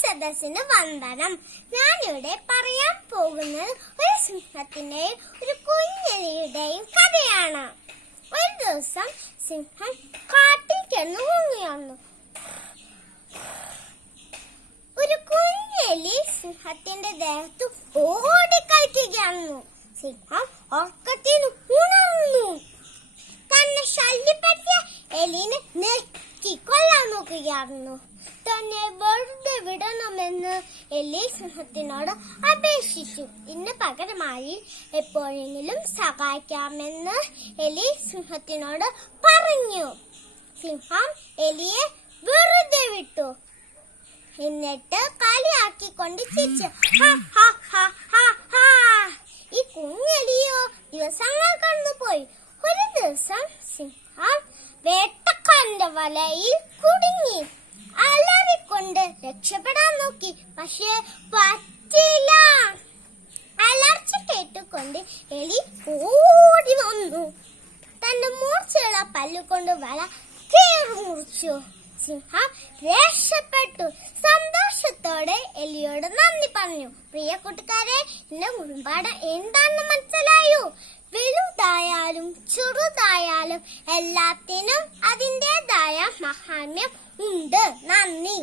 സദസ്സിന് വന്ദനം. ഞാനിവിടെ പറയാൻ പോകുന്നത് ഒരു സിംഹത്തിന്റെയും ഒരു കുഞ്ഞെലിയുടെയും കഥയാണ്. ഒരു ദിവസം സിംഹം കാട്ടിൽ കിടന്നു മുങ്ങിയായിരുന്നു. ഒരു കുഞ്ഞെലി സിംഹത്തിന്റെ ദേഹത്ത് ഓടിക്കളിക്കുകയായിരുന്നു. സിംഹം ഉറക്കത്തിന് ഉണർന്നു. തന്നെ ശല്യപ്പെടുത്തിയ എലിനെ കൊല്ലാൻ നോക്കുകയായിരുന്നു. തന്നെ വെറുതെ വിടണമെന്ന് എലി സിംഹത്തിനോട് അപേക്ഷിച്ചു. ഇതിന് പകരമായി എപ്പോഴെങ്കിലും സഹായിക്കാമെന്ന് എലി സിംഹത്തിനോട് പറഞ്ഞു. സിംഹം എലിയെ വെറുതെ വിട്ടു. എന്നിട്ട് കളിയാക്കിക്കൊണ്ട് ചിരിച്ചു. ഈ കുഞ്ഞെലിയോ ദിവസങ്ങൾ കടന്നുപോയി. ഒരു ദിവസം സിംഹം വേട്ടക്കാരന്റെ വലയിൽ കുടുങ്ങി. അലറിക്കൊണ്ട് രക്ഷപ്പെടാൻ നോക്കി, പക്ഷെ പറ്റില്ല. അലർച്ച കേട്ടുകൊണ്ട് എലി ഓടി വന്നു. തന്റെ മൂർച്ചയുള്ള പല്ലുകൊണ്ട് വല കീറി സിംഹം രക്ഷപ്പെട്ടു. സന്തോഷത്തോടെ എലിയോട് നന്ദി പറഞ്ഞു. പ്രിയ കൂട്ടുകാരെ, എന്റെ മുൻപാട് എന്താണെന്ന് മനസ്സിലായോ? വലുതായാലും ചെറുതായാലും എല്ലാത്തിനും അതിൻ്റെതായ മഹാത്മ്യം ഉണ്ട്. നന്ദി.